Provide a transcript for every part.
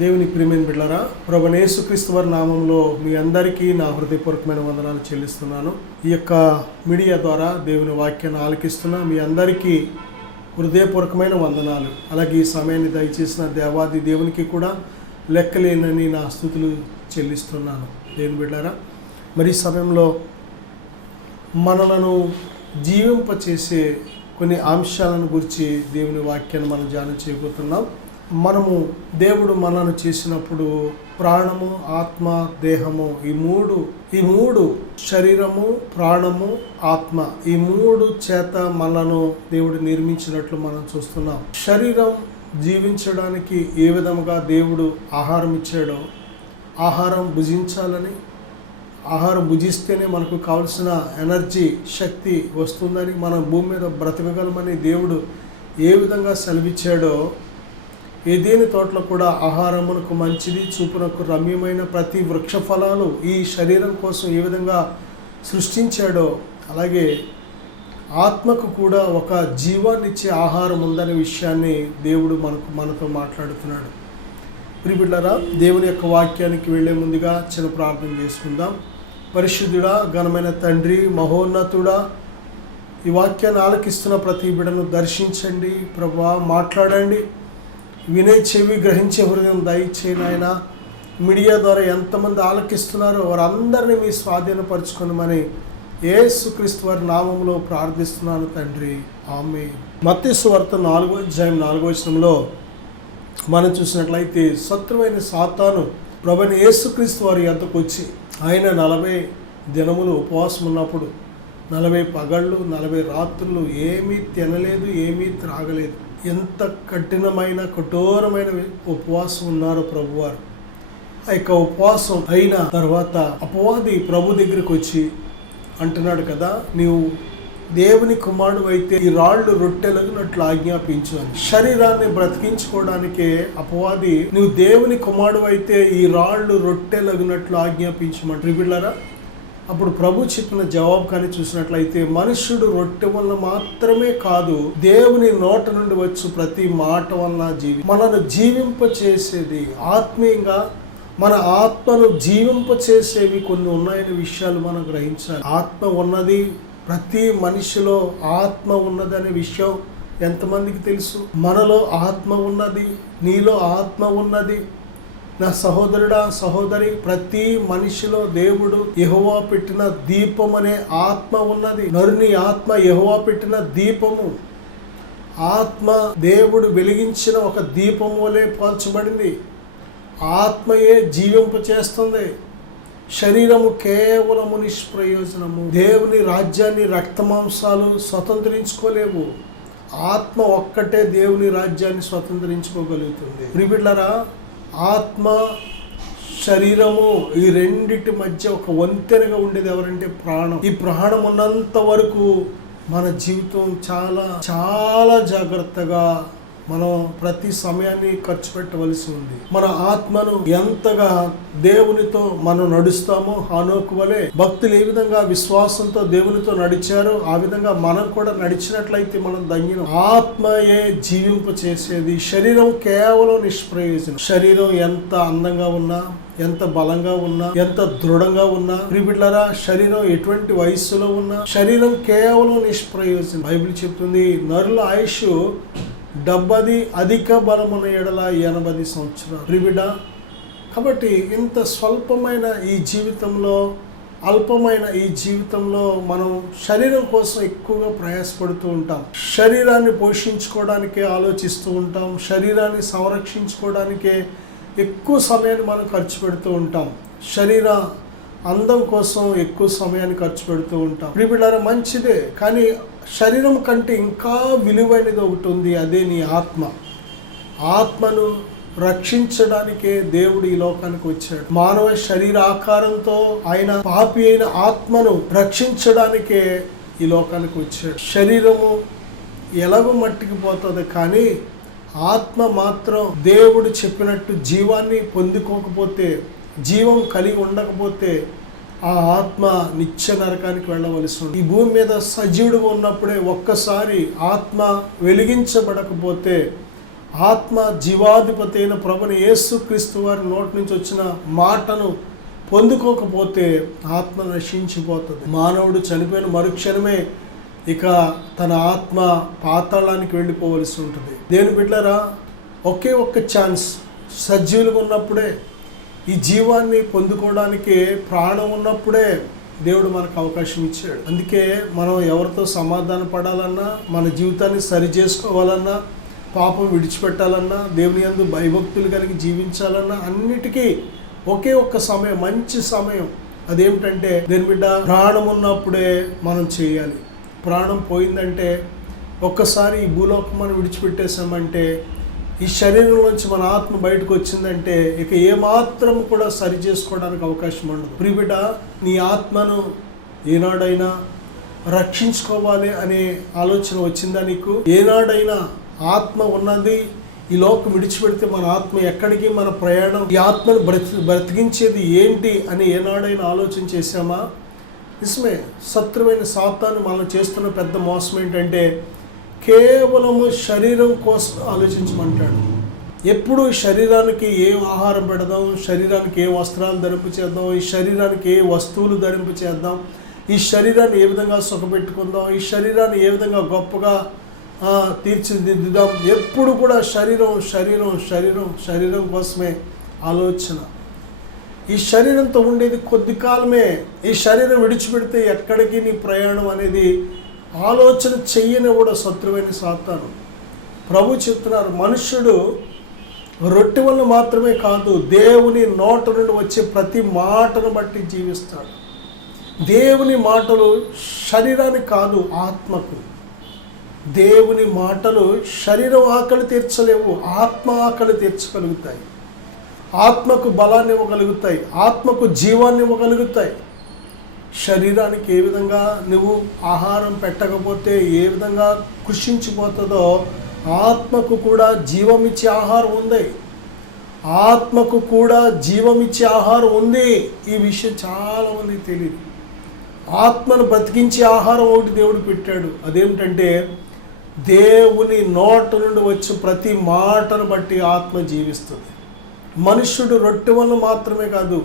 దేవుని ప్రియమైన బిడ్డలారా, ప్రభువైన యేసుక్రీస్తు వారి నామంలో మీ అందరికీ నా హృదయపూర్వకమైన వందనాలు చెల్లిస్తున్నాను. ఈ యొక్క మీడియా ద్వారా దేవుని వాక్యాన్ని ఆలకిస్తున్న మీ అందరికీ హృదయపూర్వకమైన వందనాలు. అలాగే ఈ సమయాన్ని దయచేసిన దేవాది దేవునికి కూడా లెక్కలేనని నా స్తుతులు చెల్లిస్తున్నాను. దేవుని బిడ్డలారా, మరి ఈ సమయంలో మనలను జీవింపచేసే కొన్ని అంశాలను గురించి దేవుని వాక్యాన్ని మనం ధ్యానం చేయబోతున్నాం. మనము దేవుడు మనను చేసినప్పుడు ప్రాణము, ఆత్మ, దేహము ఈ మూడు శరీరము, ప్రాణము, ఆత్మ ఈ మూడు చేత మనను దేవుడు నిర్మించినట్లు మనం చూస్తున్నాం. శరీరం జీవించడానికి ఏ విధముగా దేవుడు ఆహారం ఇచ్చాడో, ఆహారం భుజించాలని, ఆహారం భుజిస్తేనే మనకు కావలసిన ఎనర్జీ, శక్తి వస్తుందని, మనం భూమి మీద బ్రతకగలమని దేవుడు ఏ విధంగా సెలవిచ్చాడో, ఏదేని తోటలో కూడా ఆహారమునకు మంచిది, చూపునకు రమ్యమైన ప్రతి వృక్ష ఫలాలు ఈ శరీరం కోసం ఏ విధంగా సృష్టించాడో, అలాగే ఆత్మకు కూడా ఒక జీవాన్నిచ్చే ఆహారం ఉందనే విషయాన్ని దేవుడు మనతో మాట్లాడుతున్నాడు. ప్రియబిడ్డలారా, దేవుని యొక్క వాక్యానికి వెళ్లే ముందుగా చిన్న ప్రార్థన చేసుకుందాం. పరిశుద్ధుడా, ఘనమైన తండ్రి, మహోన్నతుడా, ఈ వాక్యాన్ని ఆలకిస్తున్న ప్రతి బిడ్డను దర్శించండి ప్రభువా, మాట్లాడండి. వినే చెవి, గ్రహించే హృదయం దయచేయండి నాయన. మీడియా ద్వారా ఎంతమంది ఆలకిస్తున్నారో వారందరినీ మీ స్వాధీనపరచుకోమని యేసుక్రీస్తు వారి నామంలో ప్రార్థిస్తున్నాను తండ్రి, ఆమేన్. మత్తయి సువార్త 4వ అధ్యాయం 4వ వచనంలో మనం చూసినట్లయితే, శత్రువైన సాతాను ప్రభువైన యేసుక్రీస్తు వారి యొద్దకు వచ్చి, ఆయన 40 దినములు ఉపవాసం ఉన్నప్పుడు 40 పగళ్ళు 40 రాత్రులు ఏమీ తినలేదు, ఏమీ త్రాగలేదు. ఎంత కఠినమైన కఠోరమైన ఉపవాసం ఉన్నారో ప్రభువారు. ఆ యొక్క ఉపవాసం అయిన తర్వాత అపవాది ప్రభు దగ్గరికి వచ్చి అంటున్నాడు కదా, నీవు దేవుని కుమారుడు అయితే ఈ రాళ్ళు రొట్టెలగినట్లు ఆజ్ఞాపించు అని. శరీరాన్ని బ్రతికించుకోవడానికే అపవాది, నువ్వు దేవుని కుమారుడు అయితే ఈ రాళ్ళు రొట్టెలగినట్లు ఆజ్ఞాపించమంటారు. బిడ్డలారా, అప్పుడు ప్రభు చెప్పిన జవాబు కానీ చూసినట్లయితే, మనుష్యుడు రొట్టె వల్ల మాత్రమే కాదు, దేవుని నోట నుండి వచ్చు ప్రతి మాట వలన మనను జీవింపచేసేది, ఆత్మీయంగా మన ఆత్మను జీవింపచేసేవి కొన్ని ఉన్నాయనే విషయాలు మనం గ్రహించాలి. ఆత్మ ఉన్నది, ప్రతి మనిషిలో ఆత్మ ఉన్నదనే విషయం ఎంతమందికి తెలుసు? మనలో ఆత్మ ఉన్నది, నీలో ఆత్మ ఉన్నది. నా సహోదరుడా, సహోదరి, ప్రతి మనిషిలో దేవుడు యెహోవా పెట్టిన దీపం అనే ఆత్మ ఉన్నది. నరుని ఆత్మ యెహోవా పెట్టిన దీపము. ఆత్మ దేవుడు వెలిగించిన ఒక దీపం వలె పోల్చబడింది. ఆత్మయే జీవింపచేస్తుంది. శరీరము కేవలము నిష్ప్రయోజనము. దేవుని రాజ్యాన్ని రక్తమాంసాలు స్వతంత్రించుకోలేవు. ఆత్మ ఒక్కటే దేవుని రాజ్యాన్ని స్వతంత్రించుకోగలుగుతుంది. ప్రియబిడ్డలారా, ఆత్మ, శరీరము ఈ రెండిటి మధ్య ఒక వంతెనగా ఉండేది ఎవరంటే ప్రాణం. ఈ ప్రాణం ఉన్నంత వరకు మన జీవితం చాలా చాలా జాగ్రత్తగా మనం ప్రతి సమయాన్ని ఖర్చు పెట్టవలసి ఉంది. మన ఆత్మను ఎంతగా దేవునితో మనం నడుస్తామో, హానోకు వలె భక్తులు ఏ విధంగా విశ్వాసంతో దేవునితో నడిచారో ఆ విధంగా మనం కూడా నడిచినట్లయితే మనం ధన్యం. ఆత్మయే జీవింప చేసేది. శరీరం కేవలం నిష్ప్రయోజనం. శరీరం ఎంత అందంగా ఉన్నా, ఎంత బలంగా ఉన్నా, ఎంత దృఢంగా ఉన్నా, ప్రియబిడ్డలారా, శరీరం ఎటువంటి వయస్సులో ఉన్నా శరీరం కేవలం నిష్ప్రయోజనం. బైబిల్ చెప్తుంది, నరుల ఆయుష్ 70, అధిక బలమున్న ఎడల 80 సంవత్సరాలు. ప్రియబిడ్డ, కాబట్టి ఇంత స్వల్పమైన ఈ జీవితంలో, అల్పమైన ఈ జీవితంలో మనం శరీరం కోసం ఎక్కువగా ప్రయాసపడుతూ ఉంటాం. శరీరాన్ని పోషించుకోవడానికే ఆలోచిస్తూ ఉంటాం. శరీరాన్ని సంరక్షించుకోవడానికే ఎక్కువ సమయాన్ని మనం ఖర్చు పెడుతూ ఉంటాం. శరీర అందం కోసం ఎక్కువ సమయాన్ని ఖర్చు పెడుతూ ఉంటాం. ప్రియబిడ్డలారా, మంచిదే, కానీ శరీరం కంటే ఇంకా విలువైనది ఒకటి ఉంది, అదే నీ ఆత్మ. ఆత్మను రక్షించడానికే దేవుడు ఈ లోకానికి వచ్చాడు. మానవ శరీర ఆకారంతో ఆయన పాపి అయిన ఆత్మను రక్షించడానికే ఈ లోకానికి వచ్చాడు. శరీరము ఎలాగో మట్టికి పోతుంది, కానీ ఆత్మ మాత్రం దేవుడు చెప్పినట్టు జీవాన్ని పొందుకోకపోతే, జీవం కలిగి ఉండకపోతే ఆ ఆత్మ నిత్య నరకానికి వెళ్ళవలసి ఉంది. ఈ భూమి మీద సజీవుడుగా ఉన్నప్పుడే ఒక్కసారి ఆత్మ వెలిగించబడకపోతే ఆత్మ జీవాధిపతి అయిన ప్రభుని యేసుక్రీస్తు వారి నోటి నుంచి వచ్చిన మాటను పొందుకోకపోతే ఆత్మ నశించిపోతుంది. మానవుడు చనిపోయిన మరుక్షణమే ఇక తన ఆత్మ పాతాళానికి వెళ్ళిపోవలసి ఉంటుంది. దేని బిడ్డలారా, ఒకే ఒక్క ఛాన్స్. సజీవులుగా ఉన్నప్పుడే, ఈ జీవాన్ని పొందుకోవడానికి ప్రాణం ఉన్నప్పుడే దేవుడు మనకు అవకాశం ఇచ్చాడు. అందుకే మనం ఎవరితో సమాధాన పడాలన్నా, మన జీవితాన్ని సరి చేసుకోవాలన్నా, పాపం విడిచిపెట్టాలన్నా, దేవుని యందు భయభక్తులు కలిగి జీవించాలన్నా అన్నిటికీ ఒకే ఒక్క సమయం, మంచి సమయం. అదేమిటంటే దేని బిడ్డ, ప్రాణం ఉన్నప్పుడే మనం చేయాలి. ప్రాణం పోయిందంటే, ఒక్కసారి ఈ భూలోకం మనం విడిచిపెట్టేసామంటే, ఈ శరీరంలోంచి మన ఆత్మ బయటకు వచ్చిందంటే ఇక ఏమాత్రం కూడా సరి చేసుకోవడానికి అవకాశం ఉండదు. ప్రియబిడ్డ, నీ ఆత్మను ఏనాడైనా రక్షించుకోవాలి అనే ఆలోచన వచ్చిందా నీకు? ఏనాడైనా ఆత్మ ఉన్నది, ఈ లోకం విడిచిపెడితే మన ఆత్మ ఎక్కడికి, మన ప్రయాణం, ఈ ఆత్మను బ్రతికించేది ఏంటి అని ఏనాడైనా ఆలోచన చేశామా? నిజమే, శత్రువైన సాతాను మనం చేస్తున్న పెద్ద మోసం ఏంటంటే కేవలము శరీరం కోసం ఆలోచించమంటాడు. ఎప్పుడు శరీరానికి ఏ ఆహారం పెడదాం, శరీరానికి ఏ వస్త్రాలు ధరింపు చేద్దాం, ఈ శరీరానికి ఏ వస్తువులు ధరింపు చేద్దాం, ఈ శరీరాన్ని ఏ విధంగా సుఖపెట్టుకుందాం, ఈ శరీరాన్ని ఏ విధంగా గొప్పగా తీర్చిదిద్దుదాం. ఎప్పుడు కూడా శరీరం శరీరం శరీరం శరీరం కోసమే ఆలోచన. ఈ శరీరంతో ఉండేది కొద్ది కాలమే. ఈ శరీరం విడిచిపెడితే ఎక్కడికి నీ ప్రయాణం అనేది ఆలోచన చెయ్యని కూడా శత్రువైన సాతాను. ప్రభు చెప్తున్నారు, మనుష్యుడు రొట్టె వల్ల మాత్రమే కాదు, దేవుని నోట నుండి వచ్చే ప్రతి మాటను బట్టి జీవిస్తాడు. దేవుని మాటలు శరీరానికి కాదు, ఆత్మకు. దేవుని మాటలు శరీరం ఆకలి తీర్చలేవు, ఆత్మ ఆకలి తీర్చగలుగుతాయి. ఆత్మకు బలాన్ని ఇవ్వగలుగుతాయి, ఆత్మకు జీవాన్ని ఇవ్వగలుగుతాయి. శరీరానికి ఏ విధంగా నువ్వు ఆహారం పెట్టకపోతే ఏ విధంగా కృషించిపోతుందో, ఆత్మకు కూడా జీవం ఇచ్చే ఆహారం ఉంది. ఆత్మకు కూడా జీవం ఇచ్చే ఆహారం ఉంది. ఈ విషయం చాలా మందికి తెలియదు. ఆత్మను బ్రతికించే ఆహారం ఒకటి దేవుడు పెట్టాడు. అదేమిటంటే దేవుని నోట నుండి వచ్చే ప్రతి మాటను బట్టి ఆత్మ జీవిస్తుంది. మనుష్యుడు రొట్టె వల్ల మాత్రమే కాదు,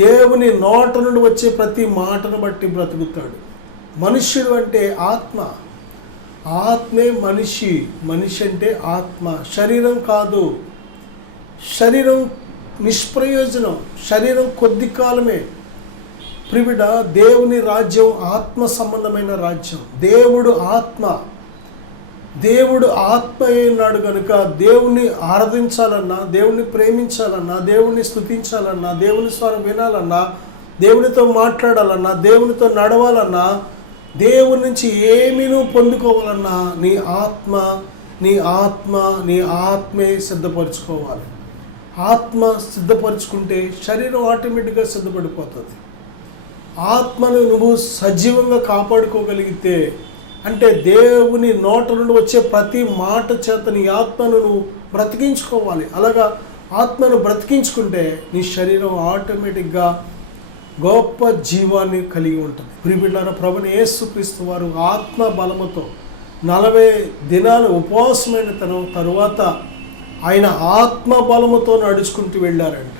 దేవుని నోట నుండి వచ్చే ప్రతి మాటను బట్టి బ్రతుకుతాడు. మనుష్యుడు అంటే ఆత్మ, ఆత్మే మనిషి. మనిషి అంటే ఆత్మ, శరీరం కాదు. శరీరం నిష్ప్రయోజనం, శరీరం కొద్ది కాలమే. ప్రివిడ, దేవుని రాజ్యం ఆత్మ సంబంధమైన రాజ్యం. దేవుడు ఆత్మ, దేవుడు ఆత్మ అయినాడు కనుక దేవుణ్ణి ఆరాధించాలన్నా, దేవుణ్ణి ప్రేమించాలన్నా, దేవుణ్ణి స్తుతించాలన్నా, దేవుని స్వరం వినాలన్నా, దేవునితో మాట్లాడాలన్నా, దేవునితో నడవాలన్నా, దేవుని నుంచి ఏమీనూ పొందుకోవాలన్నా నీ ఆత్మ నీ ఆత్మ నీ ఆత్మే సిద్ధపరచుకోవాలి. ఆత్మ సిద్ధపరచుకుంటే శరీరం ఆటోమేటిక్గా సిద్ధపడిపోతుంది. ఆత్మను నువ్వు సజీవంగా కాపాడుకోగలిగితే, అంటే దేవుని నోట నుండి వచ్చే ప్రతి మాట చేత నీ ఆత్మను నువ్వు బ్రతికించుకోవాలి. అలాగా ఆత్మను బ్రతికించుకుంటే నీ శరీరం ఆటోమేటిక్గా గొప్ప జీవాన్ని కలిగి ఉంటుంది. ప్రియబిడ్డలారా, ప్రభుని యేసుక్రీస్తు వారు ఆత్మ బలముతో 40 దినాలు ఉపవాసమైన తరువాత ఆయన ఆత్మ బలముతో నడుచుకుంటూ వెళ్ళారంట.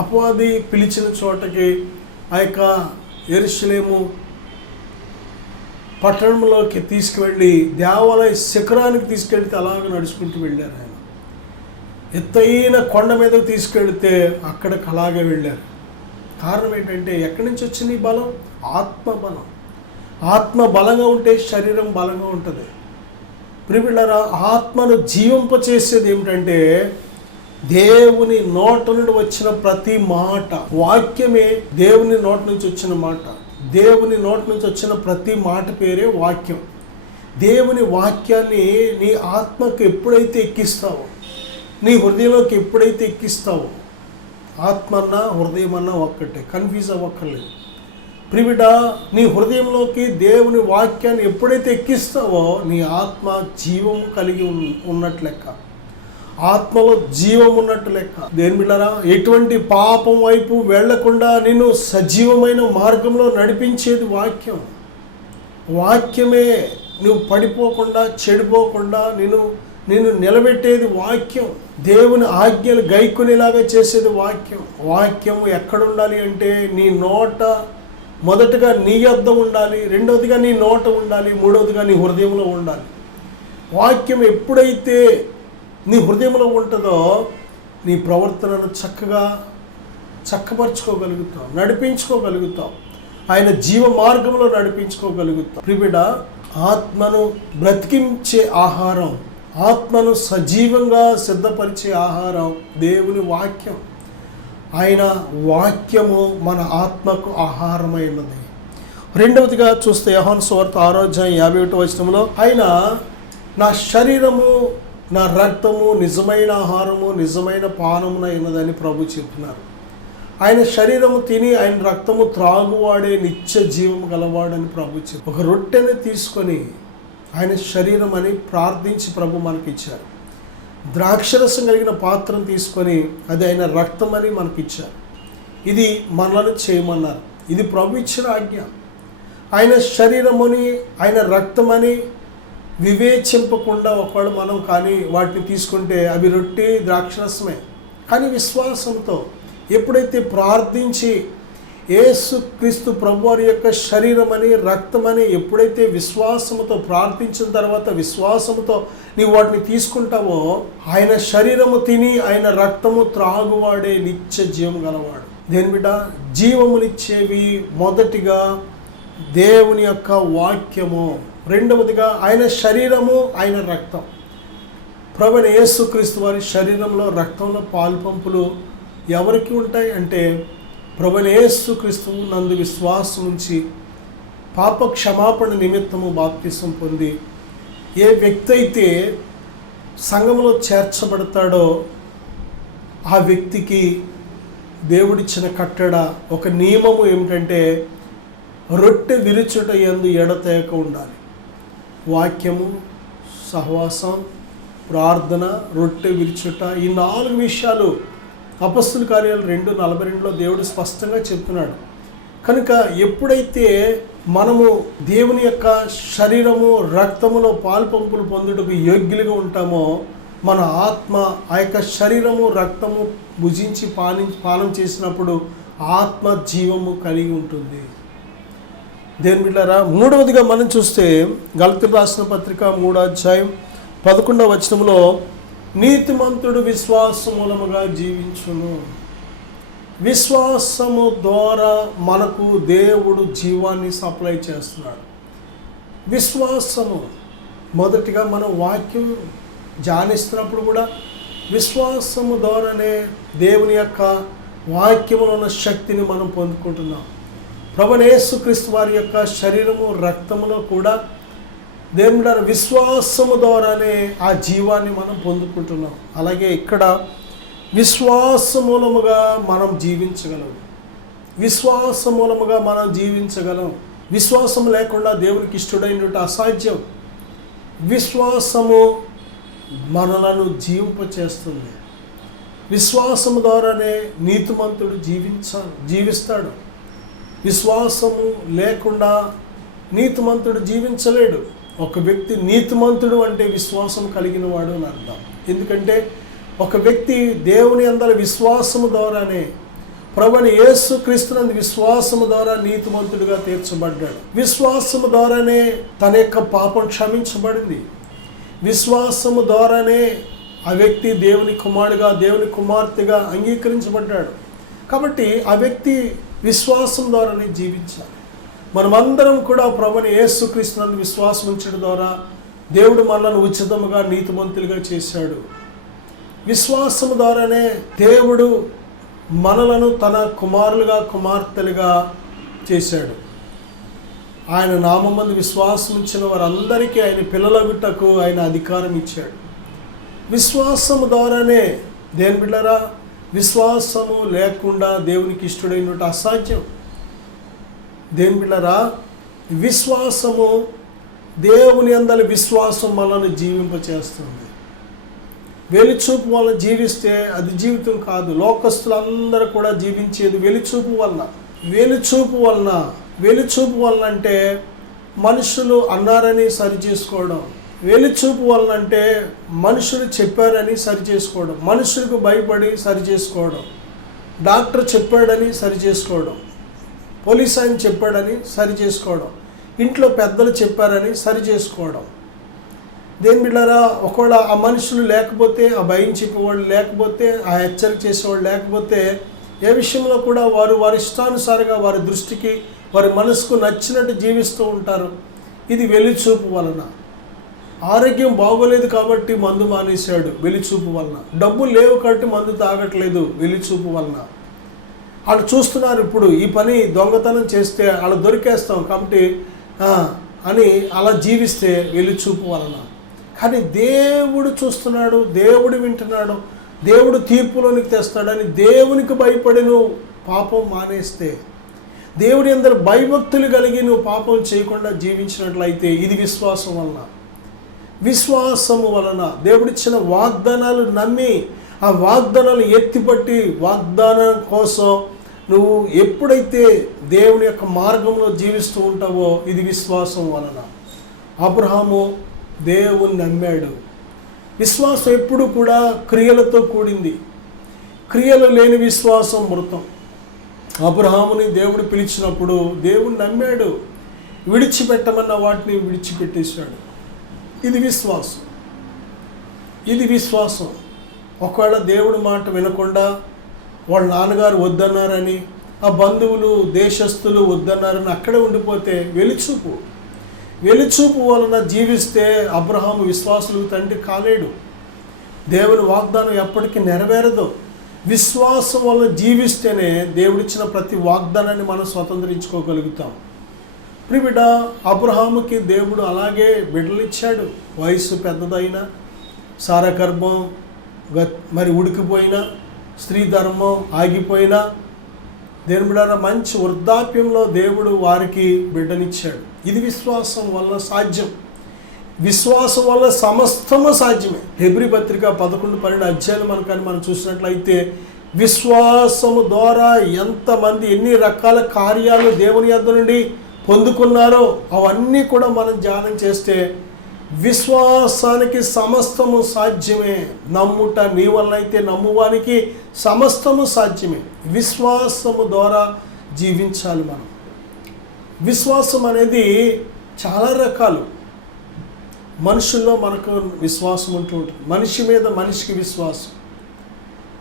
అపవాది పిలిచిన చోటకి, ఆ యొక్క యెరూషలేము పట్టణంలోకి తీసుకువెళ్ళి దేవాలయ శిఖరానికి తీసుకెళ్తే అలాగ నడుచుకుంటూ వెళ్ళారు. ఆయన ఎత్తైన కొండ మీదకు తీసుకెళ్తే అక్కడికి అలాగే వెళ్ళారు. కారణం ఏంటంటే, ఎక్కడి నుంచి వచ్చింది ఈ బలం? ఆత్మ బలం. ఆత్మ బలంగా ఉంటే శరీరం బలంగా ఉంటుంది. ప్రియబిడ్డలారా, ఆత్మను జీవింపచేసేది ఏమిటంటే దేవుని నోట నుండి వచ్చిన ప్రతి మాట. వాక్యమే దేవుని నోట నుంచి వచ్చిన మాట. దేవుని నోటి నుంచి వచ్చిన ప్రతి మాట పేరే వాక్యం. దేవుని వాక్యాన్ని నీ ఆత్మకు ఎప్పుడైతే ఎక్కిస్తావో, నీ హృదయంలోకి ఎప్పుడైతే ఎక్కిస్తావో, ఆత్మన్నా హృదయమన్నా ఒక్కటే, కన్ఫ్యూజ్ అవ్వక్కర్లేదు. ప్రివిడ, నీ హృదయంలోకి దేవుని వాక్యాన్ని ఎప్పుడైతే ఎక్కిస్తావో నీ ఆత్మ జీవం కలిగి ఉన్నట్లు లెక్క, ఆత్మలో జీవం ఉన్నట్టు లెక్క. దేని బిడ్డలారా, ఎటువంటి పాపం వైపు వెళ్లకుండా నిన్ను సజీవమైన మార్గంలో నడిపించేది వాక్యం. వాక్యమే నువ్వు పడిపోకుండా, చెడిపోకుండా, నిన్ను నిన్ను నిలబెట్టేది వాక్యం. దేవుని ఆజ్ఞలు గైకొనేలాగా చేసేది వాక్యం. వాక్యం ఎక్కడ ఉండాలి అంటే నీ నోట, మొదటగా నీ యొద్ద ఉండాలి, రెండవదిగా నీ నోట ఉండాలి, మూడవదిగా నీ హృదయంలో ఉండాలి. వాక్యం ఎప్పుడైతే నీ హృదయంలో ఉంటుందో నీ ప్రవర్తనను చక్కపరుచుకోగలుగుతావు, నడిపించుకోగలుగుతావు, ఆయన జీవ మార్గంలో నడిపించుకోగలుగుతావు. ప్రియబిడ్డ, ఆత్మను బ్రతికించే ఆహారం, ఆత్మను సజీవంగా సిద్ధపరిచే ఆహారం దేవుని వాక్యం. ఆయన వాక్యము మన ఆత్మకు ఆహారమైనది. రెండవదిగా చూస్తే యోహాను సువార్త 6:51 ఆయన నా శరీరము నా రక్తము నిజమైన ఆహారము నిజమైన పానమునైనదని ప్రభు చెప్తున్నారు. ఆయన శరీరము తిని ఆయన రక్తము త్రాగువాడే నిత్య జీవము గలవాడని ప్రభు చెప్పి ఒక రొట్టెని తీసుకొని ఆయన శరీరం అని ప్రార్థించి ప్రభు మనకిచ్చారు. ద్రాక్షరసం కలిగిన పాత్రను తీసుకొని అది ఆయన రక్తం అని మనకిచ్చారు. ఇది మనలను చేయమన్నారు. ఇది ప్రభు ఇచ్చిన ఆజ్ఞ. ఆయన శరీరముని ఆయన రక్తమని వివేచింపకుండా ఒకవేళ మనం కానీ వాటిని తీసుకుంటే అవి రొట్టె ద్రాక్షరసమే. కానీ విశ్వాసంతో ఎప్పుడైతే ప్రార్థించి యేసుక్రీస్తు ప్రభువారి యొక్క శరీరమని రక్తమని ఎప్పుడైతే విశ్వాసముతో ప్రార్థించిన తర్వాత విశ్వాసముతో నీవు వాటిని తీసుకుంటావో ఆయన శరీరము తిని ఆయన రక్తము త్రాగువాడే నిత్య జీవం గలవాడు. దేని బిడ్డ, జీవమునిచ్చేవి మొదటిగా దేవుని యొక్క వాక్యము, రెండవదిగా ఆయన శరీరము ఆయన రక్తం. ప్రభువైన యేసుక్రీస్తు వారి శరీరంలో రక్తంలో పాలుపంపులు ఎవరికి ఉంటాయి అంటే ప్రభువైన యేసుక్రీస్తు నందు విశ్వాసం ఉంచి పాప క్షమాపణ నిమిత్తము బాప్తిసం పొంది ఏ వ్యక్తి అయితే సంఘంలో చేర్చబడతాడో ఆ వ్యక్తికి దేవుడిచ్చిన కట్టడ ఒక నియమము ఏమిటంటే రొట్టె విరుచుట యందు ఎడతెగక ఉండాలి. వాక్యము, సహవాసం, ప్రార్థన, రొట్టె విరుచుట, ఈ 4 విషయాలు అపొస్తలుల కార్యాలు 2:42 దేవుడు స్పష్టంగా చెప్తున్నాడు. కనుక ఎప్పుడైతే మనము దేవుని యొక్క శరీరము రక్తములో పాలుపంపులు పొందుటకు యోగ్యులుగా ఉంటామో మన ఆత్మ ఆ యొక్క శరీరము రక్తము భుజించి పానం చేసినప్పుడు ఆత్మ జీవము కలిగి ఉంటుంది. దేవుని బిడ్డలారా, మూడవదిగా మనం చూస్తే గలతీయులకు రాసిన పత్రిక 3:11 నీతిమంతుడు విశ్వాస మూలముగా జీవించును. విశ్వాసము ద్వారా మనకు దేవుడు జీవాన్ని సప్లై చేస్తున్నాడు. విశ్వాసము మొదటిగా మనం వాక్యం ధ్యానిస్తున్నప్పుడు కూడా విశ్వాసము ద్వారానే దేవుని యొక్క వాక్యములో ఉన్న శక్తిని మనం పొందుకుంటున్నాం. ప్రభువైన యేసుక్రీస్తు వారి యొక్క శరీరము రక్తములో కూడా దేవుని విశ్వాసము ద్వారానే ఆ జీవాన్ని మనం పొందుకుంటున్నాం. అలాగే ఇక్కడ విశ్వాస మూలముగా మనం జీవించగలం. విశ్వాస మూలముగా మనం జీవించగలం. విశ్వాసం లేకుండా దేవునికి ఇష్టడైనట్టు అసాధ్యం. విశ్వాసము మనలను జీవింపచేస్తుంది. విశ్వాసము ద్వారానే నీతిమంతుడు జీవిస్తాడు. విశ్వాసము లేకుండా నీతిమంతుడు జీవించలేడు. ఒక వ్యక్తి నీతిమంతుడు అంటే విశ్వాసం కలిగిన వాడు అని అర్థం. ఎందుకంటే ఒక వ్యక్తి దేవుని అందరి విశ్వాసము ద్వారానే ప్రభువైన యేసుక్రీస్తునందు విశ్వాసము ద్వారా నీతిమంతుడిగా తీర్చబడ్డాడు. విశ్వాసము ద్వారానే తన యొక్క పాపం క్షమించబడింది. విశ్వాసము ద్వారానే ఆ వ్యక్తి దేవుని కుమారుడిగా దేవుని కుమార్తెగా అంగీకరించబడ్డాడు. కాబట్టి ఆ వ్యక్తి విశ్వాసం ద్వారానే జీవించాలి. మనమందరం కూడా ప్రభువైన యేసుక్రీస్తునందు విశ్వాసం ఉంచడం ద్వారా దేవుడు మనల్ని ఉచితముగా నీతిమంతులుగా చేశాడు. విశ్వాసము ద్వారానే దేవుడు మనలను తన కుమారులుగా కుమార్తెలుగా చేశాడు. ఆయన నామమందు విశ్వాసం ఉంచిన వారందరికీ ఆయన పిల్లలగుటకు ఆయన అధికారం ఇచ్చాడు. విశ్వాసము ద్వారానే దేని బిడ్డలారా, విశ్వాసము లేకుండా దేవునికి ఇష్టడైనట్టు అసాధ్యం. దేని బిడ్డలారా, విశ్వాసము దేవుని అందరి విశ్వాసం మనల్ని జీవింపచేస్తుంది. వెలుచూపు వలన జీవిస్తే అది జీవితం కాదు. లోకస్తులందరూ కూడా జీవించేది వెలుచూపు వలన. వెలుచూపు వలన అంటే మనుషులు అన్నారని సరి చేసుకోవడం, వెలిచూపు వలన అంటే మనుషులు చెప్పారని సరి చేసుకోవడం, మనుషులకు భయపడి సరి చేసుకోవడం, డాక్టర్ చెప్పాడని సరి చేసుకోవడం, పోలీస్ ఆయన చెప్పాడని సరి చేసుకోవడం, ఇంట్లో పెద్దలు చెప్పారని సరి చేసుకోవడం. దేని బిడ్డారా, ఒకవేళ ఆ మనుషులు లేకపోతే, ఆ భయం చెప్పేవాళ్ళు లేకపోతే, ఆ హెచ్చరిక చేసేవాళ్ళు లేకపోతే, ఏ విషయంలో కూడా వారి ఇష్టానుసారంగా వారి దృష్టికి వారి మనసుకు నచ్చినట్టు జీవిస్తూ ఉంటారు. ఇది వెలిచూపు వలన. ఆరోగ్యం బాగోలేదు కాబట్టి మందు మానేశాడు, వెలిచూపు వలన. డబ్బులు లేవు కాబట్టి మందు తాగట్లేదు, వెలిచూపు వలన. వాళ్ళు చూస్తున్నారు ఇప్పుడు ఈ పని దొంగతనం చేస్తే వాళ్ళు దొరికేస్తాం కాబట్టి అని అలా జీవిస్తే వెలిచూపు వలన. కానీ దేవుడు చూస్తున్నాడు, దేవుడు వింటున్నాడు, దేవుడు తీర్పులోనికి తెస్తాడని దేవునికి భయపడి నువ్వు పాపం మానేస్తే, దేవుడి అందరు భయభక్తులు కలిగి నువ్వు పాపం చేయకుండా జీవించినట్లయితే ఇది విశ్వాసం వలన. విశ్వాసము వలన దేవుడిచ్చిన వాగ్దానాలు నమ్మి ఆ వాగ్దానాలు ఎత్తిపట్టి వాగ్దానం కోసం నువ్వు ఎప్పుడైతే దేవుని యొక్క మార్గంలో జీవిస్తూ ఉంటావో ఇది విశ్వాసం వలన. అబ్రహాము దేవుని నమ్మాడు. విశ్వాసం ఎప్పుడు కూడా క్రియలతో కూడింది. క్రియలు లేని విశ్వాసం మృతం. అబ్రహాముని దేవుడు పిలిచినప్పుడు దేవుడు నమ్మాడు, విడిచిపెట్టమన్న వాటిని విడిచిపెట్టేశాడు. ఇది విశ్వాసం. ఇది విశ్వాసం. ఒకవేళ దేవుడి మాట వినకుండా వాళ్ళ నాన్నగారు వద్దన్నారని, ఆ బంధువులు దేశస్తులు వద్దన్నారని అక్కడే ఉండిపోతే వెలిచూపు. వెలిచూపు వలన జీవిస్తే అబ్రహాము విశ్వాసులకు తండ్రి కాలేడు. దేవుని వాగ్దానం ఎప్పటికీ నెరవేరదు. విశ్వాసం వలన జీవిస్తేనే దేవుడిచ్చిన ప్రతి వాగ్దానాన్ని మనం స్వతంత్రించుకోగలుగుతాం. ప్రిబిడ, అబ్రహాముకి దేవుడు అలాగే బిడ్డలిచ్చాడు. వయసు పెద్దదైనా, సారగర్భం మరి ఉడికిపోయినా, స్త్రీ ధర్మం ఆగిపోయినా, దేని బిడ్డ మంచి వృద్ధాప్యంలో దేవుడు వారికి బిడ్డనిచ్చాడు. ఇది విశ్వాసం వల్ల సాధ్యం. విశ్వాసం వల్ల సమస్తము సాధ్యమే. హెబ్రీ పత్రిక 11-12 అధ్యాయాలు మనం చూసినట్లయితే విశ్వాసము ద్వారా ఎంతమంది ఎన్ని రకాల కార్యాలు దేవుని యొద్ద నుండి పొందుకున్నారో అవన్నీ కూడా మనం ధ్యానం చేస్తే విశ్వాసానికి సమస్తము సాధ్యమే. నమ్ముట నీ వలన అయితే నమ్మువానికి సమస్తము సాధ్యమే. విశ్వాసము ద్వారా జీవించాలి మనం. విశ్వాసం అనేది చాలా రకాలు. మనుషుల్లో మనకు విశ్వాసం ఉంటూ ఉంటుంది. మనిషి మీద మనిషికి విశ్వాసం,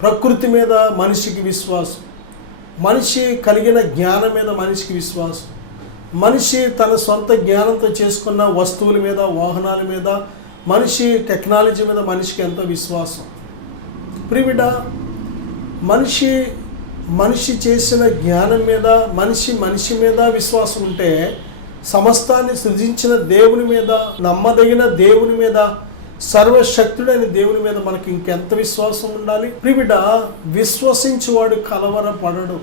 ప్రకృతి మీద మనిషికి విశ్వాసం, మనిషి కలిగిన జ్ఞానం మీద మనిషికి విశ్వాసం, మనిషి తన సొంత జ్ఞానంతో చేసుకున్న వస్తువుల మీద, వాహనాల మీద, మనిషి టెక్నాలజీ మీద మనిషికి ఎంతో విశ్వాసం. ప్రివిడ, మనిషి చేసిన జ్ఞానం మీద, మనిషి మీద విశ్వాసం ఉంటే సమస్తాన్ని సృజించిన దేవుని మీద, నమ్మదగిన దేవుని మీద, సర్వశక్తుడైన దేవుని మీద మనకి ఇంకెంత విశ్వాసం ఉండాలి. ప్రివిడ, విశ్వసించువాడు కలవరపడడు.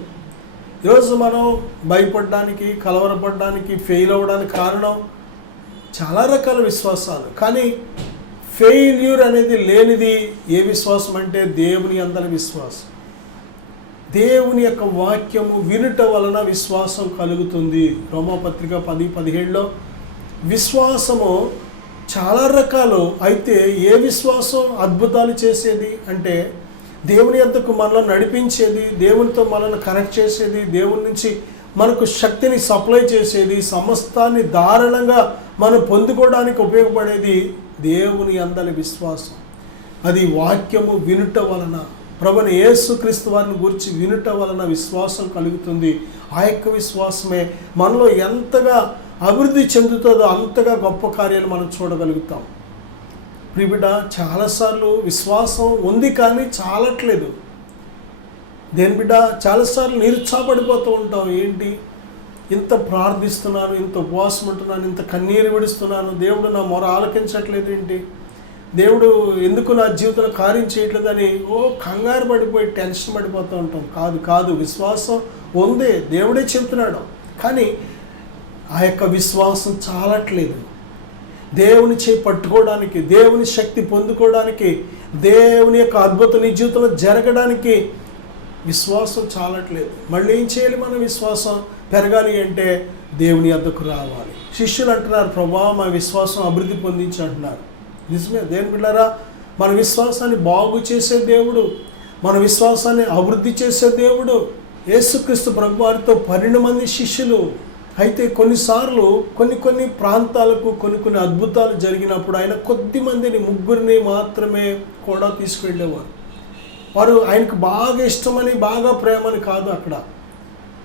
ఈరోజు మనం భయపడడానికి, కలవరపడడానికి, ఫెయిల్ అవ్వడానికి కారణం చాలా రకాల విశ్వాసాలు. కానీ ఫెయిల్యూర్ అనేది లేనిది ఏ విశ్వాసం అంటే దేవుని అందరి విశ్వాసం. దేవుని యొక్క వాక్యము వినుట వలన విశ్వాసం కలుగుతుంది. రోమాపత్రిక 10:17లో విశ్వాసము చాలా రకాలు. అయితే ఏ విశ్వాసం అద్భుతాలు చేసేది అంటే దేవుని యొద్దకు మనల్ని నడిపించేది, దేవునితో మనల్ని కనెక్ట్ చేసేది, దేవుని నుంచి మనకు శక్తిని సప్లై చేసేది, సమస్తాన్ని ధారాళంగా మనం పొందుకోవడానికి ఉపయోగపడేది దేవుని అందరి విశ్వాసం. అది వాక్యము వినుట వలన, ప్రభువైన యేసుక్రీస్తు వారిని గురించి వినుట వలన విశ్వాసం కలుగుతుంది. ఆ యొక్క విశ్వాసమే మనలో ఎంతగా అభివృద్ధి చెందుతుందో అంతగా గొప్ప కార్యాలు మనం చూడగలుగుతాం. ప్రిబిడ, చాలాసార్లు విశ్వాసం ఉంది కానీ చాలట్లేదు. దేని బిడ్డ, చాలాసార్లు నిరుత్సాహపడిపోతూ ఉంటాం. ఏంటి, ఇంత ప్రార్థిస్తున్నాను, ఇంత ఉపవాసం ఉంటున్నాను, ఇంత కన్నీరు విడుస్తున్నాను, దేవుడు నా మొర ఆలకించట్లేదు ఏంటి, దేవుడు ఎందుకు నా జీవితంలో కార్యం చేయట్లేదని కంగారు పడిపోయి టెన్షన్ పడిపోతూ ఉంటాం. కాదు, విశ్వాసం ఉంది, దేవుడే చెప్తున్నాడు. కానీ ఆ యొక్క విశ్వాసం చాలట్లేదు. దేవుని చేయి పట్టుకోవడానికి, దేవుని శక్తి పొందుకోవడానికి, దేవుని యొక్క అద్భుతం నీ జీవితంలో జరగడానికి విశ్వాసం చాలట్లేదు. మళ్ళీ ఏం చేయాలి? మన విశ్వాసం పెరగాలి అంటే దేవుని వద్దకు రావాలి. శిష్యులు అంటున్నారు, ప్రభువా మా విశ్వాసం అభివృద్ధి పొందించి అంటున్నారు. నిజమే దేవుని బిడ్డలారా, మన విశ్వాసాన్ని బాగు చేసే దేవుడు, మన విశ్వాసాన్ని అభివృద్ధి చేసే దేవుడు. యేసుక్రీస్తు ప్రభువారితో 12 మంది శిష్యులు. అయితే కొన్నిసార్లు కొన్ని ప్రాంతాలకు కొన్ని అద్భుతాలు జరిగినప్పుడు ఆయన కొద్ది మందిని, 3 మాత్రమే కూడా తీసుకువెళ్ళేవారు. వారు ఆయనకు బాగా ఇష్టమని, బాగా ప్రేమని కాదు. అక్కడ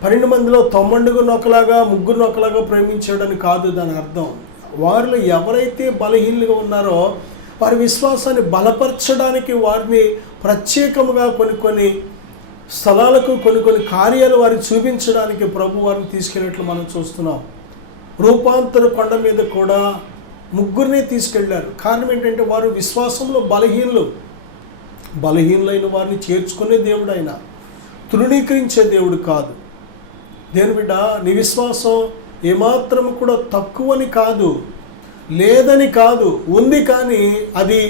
12 మందిలో 9 ఒకలాగా, 3 ఒకలాగా ప్రేమించాడని కాదు దాని అర్థం. వారిలో ఎవరైతే బలహీనులుగా ఉన్నారో వారి విశ్వాసాన్ని బలపరచడానికి వారిని ప్రత్యేకముగా కొన్ని స్థలాలకు, కొన్ని కార్యాలు వారికి చూపించడానికి ప్రభు వారిని తీసుకెళ్ళినట్లు మనం చూస్తున్నాం. రూపాంతర కొండ మీద కూడా 3 తీసుకెళ్లారు. కారణం ఏంటంటే వారు విశ్వాసంలో బలహీనులైన వారిని చేర్చుకునే దేవుడు ఆయన, తృణీకరించే దేవుడు కాదు. దేవుని బిడ్డ, నీ విశ్వాసం ఏమాత్రం కూడా తక్కువని కాదు, లేదని కాదు, ఉంది. కానీ అది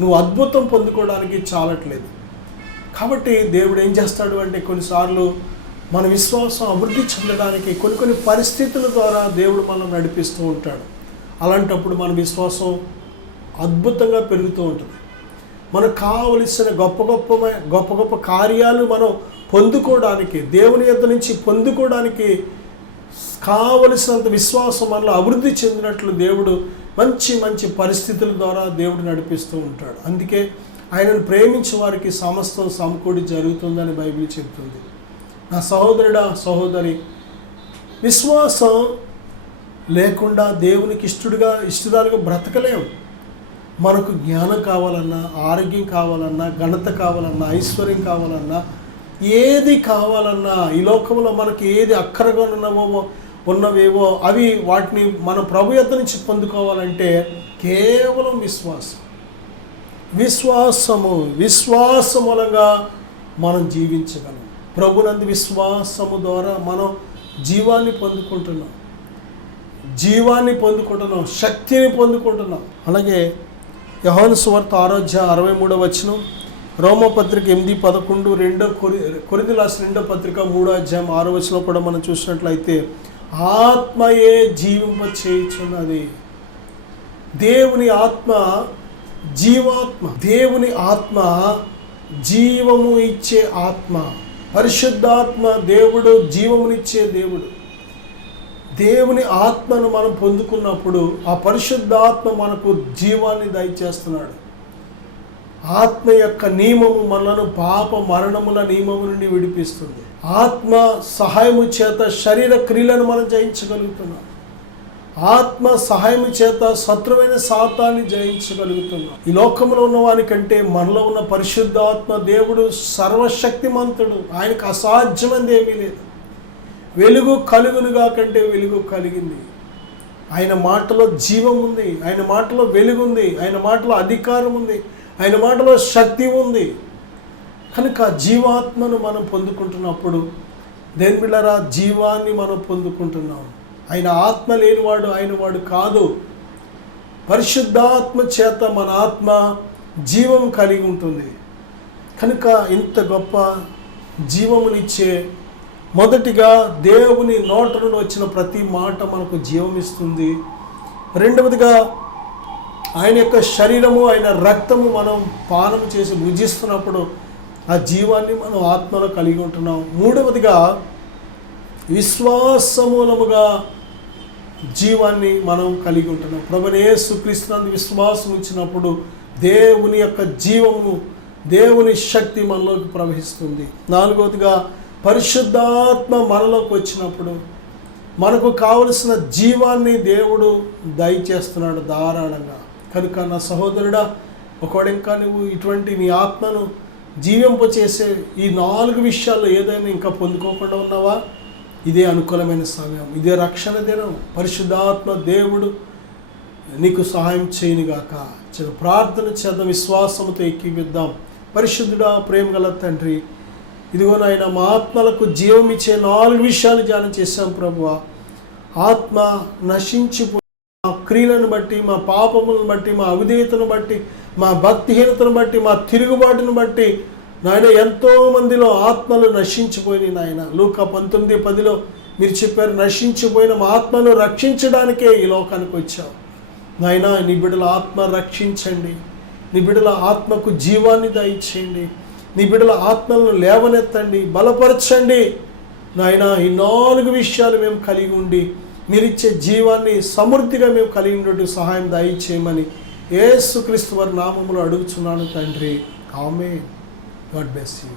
నువ్వు అద్భుతం పొందుకోవడానికి చాలట్లేదు. కాబట్టి దేవుడు ఏం చేస్తాడు అంటే కొన్నిసార్లు మన విశ్వాసం అభివృద్ధి చెందడానికి కొన్ని పరిస్థితుల ద్వారా దేవుడు మనం నడిపిస్తూ ఉంటాడు. అలాంటప్పుడు మన విశ్వాసం అద్భుతంగా పెరుగుతూ ఉంటుంది. మనకు కావలసిన గొప్ప కార్యాలు మనం పొందుకోవడానికి, దేవుని యొద్ద నుంచి పొందుకోవడానికి కావలసినంత విశ్వాసం మనలో అభివృద్ధి చెందినట్లు దేవుడు మంచి పరిస్థితుల ద్వారా దేవుడు నడిపిస్తూ ఉంటాడు. అందుకే ఆయనను ప్రేమించే వారికి సమస్తం సమకూడి జరుగుతుందని బైబిల్ చెబుతుంది. నా సహోదరుడా, సహోదరి, విశ్వాసం లేకుండా దేవునికి ఇష్టదాలుగా బ్రతకలేము. మనకు జ్ఞానం కావాలన్నా, ఆరోగ్యం కావాలన్నా, ఘనత కావాలన్నా, ఐశ్వర్యం కావాలన్నా, ఏది కావాలన్నా, ఈ లోకంలో మనకి ఏది అక్కరగా ఉన్నవేవో అవి వాటిని మన ప్రభు యొద్ద నుంచి పొందుకోవాలంటే కేవలం విశ్వాసము మూలంగా మనం జీవించగలం. ప్రభునందు విశ్వాసము ద్వారా మనం జీవాన్ని పొందుకుంటున్నాం, శక్తిని పొందుకుంటున్నాం. అలాగే యోహాను సువార్త 6:63 రోమపత్రిక 8:11, కొరింథీయులకు రాసిన 2వ పత్రిక 3:6 కూడా మనం చూసినట్లయితే ఆత్మయే జీవింప చేయుచున్నది. దేవుని ఆత్మ జీవాత్మ, దేవుని ఆత్మ జీవము ఇచ్చే ఆత్మ, పరిశుద్ధాత్మ దేవుడు జీవమునిచ్చే దేవుడు. దేవుని ఆత్మను మనం పొందుకున్నప్పుడు ఆ పరిశుద్ధాత్మ మనకు జీవాన్ని దయచేస్తున్నాడు. ఆత్మ యొక్క నియమము మనలను పాప మరణముల నియమము నుండి విడిపిస్తుంది. ఆత్మ సహాయము చేత శరీర క్రియలను మనం జయించగలుగుతున్నాం. ఆత్మ సహాయము చేత శత్రువైన సాతాన్ని జయించగలుగుతున్నాం. ఈ లోకంలో ఉన్న వానికంటే మనలో ఉన్న పరిశుద్ధాత్మ దేవుడు సర్వశక్తిమంతుడు. ఆయనకు అసాధ్యమైనది ఏమీ లేదు. వెలుగు కలుగునుగా కంటే వెలుగు కలిగింది. ఆయన మాటలో జీవం ఉంది, ఆయన మాటలో వెలుగు ఉంది, ఆయన మాటలో అధికారం ఉంది, ఆయన మాటలో శక్తి ఉంది. కనుక జీవాత్మను మనం పొందుకుంటున్నప్పుడు దేని బిడ్డలారా, జీవాన్ని మనం పొందుకుంటున్నాం. ఆయన ఆత్మ లేనివాడు ఆయన వాడు కాదు. పరిశుద్ధాత్మ చేత మన ఆత్మ జీవం కలిగి ఉంటుంది. కనుక ఇంత గొప్ప జీవమునిచ్చే, మొదటిగా దేవుని నోట నుండి వచ్చిన ప్రతి మాట మనకు జీవం ఇస్తుంది. రెండవదిగా ఆయన యొక్క శరీరము, ఆయన రక్తము మనం పానం చేసి భుజిస్తున్నప్పుడు ఆ జీవాన్ని మనం ఆత్మలో కలిగి ఉంటున్నాం. మూడవదిగా విశ్వాసమూలముగా జీవాన్ని మనం కలిగి ఉంటున్నాం. ప్రభువైన యేసుక్రీస్తునందు విశ్వాసం ఇచ్చినప్పుడు దేవుని యొక్క జీవము, దేవుని శక్తి మనలోకి ప్రవహిస్తుంది. నాలుగవదిగా పరిశుద్ధాత్మ మనలోకి వచ్చినప్పుడు మనకు కావలసిన జీవాన్ని దేవుడు దయచేస్తున్నాడు ధారాళంగా. కనుక నా సహోదరుడా, ఒకవేళ ఇంకా నువ్వు ఇటువంటి నీ ఆత్మను జీవింపచేసే ఈ 4 విషయాల్లో ఏదైనా ఇంకా పొందుకోకుండా ఉన్నావా, ఇదే అనుకూలమైన సమయం, ఇదే రక్షణ దినం. పరిశుద్ధాత్మ దేవుడు నీకు సహాయం చేయనుగాక. ప్రార్థన చేద్దాం, విశ్వాసంతో ఎక్కివిద్దాం. పరిశుద్ధుడా, ప్రేమగల తండ్రి, ఇదిగో నాయన, మా ఆత్మలకు జీవం ఇచ్చే 4 విషయాలు ధ్యానం చేశాం ప్రభువా. ఆత్మ నశించిపో, మా క్రియలను బట్టి, మా పాపములను బట్టి, మా అవిధేయతను బట్టి, మా భక్తిహీనతను బట్టి, మా తిరుగుబాటును బట్టి నాయన ఎంతో మందిలో ఆత్మలు నశించిపోయినాయి నాయన. లూకా 19:10 మీరు చెప్పారు, నశించిపోయిన మా ఆత్మను రక్షించడానికే ఈ లోకానికి వచ్చావు. నాయనా, నీ బిడ్డల ఆత్మ రక్షించండి, నీ బిడ్డల ఆత్మకు జీవాన్ని దయచేయండి, నీ బిడ్డల ఆత్మలను లేవనెత్తండి, బలపరచండి. నాయనా, ఈ 4 విషయాలు మేము కలిగి ఉండి మీరిచ్చే జీవాన్ని సమృద్ధిగా మేము కలిగి ఉండేట్టు సహాయం దయచేయమని యేసుక్రీస్తు వారి నామములో అడుగుచున్నాను తండ్రి. ఆమేన్. God bless you.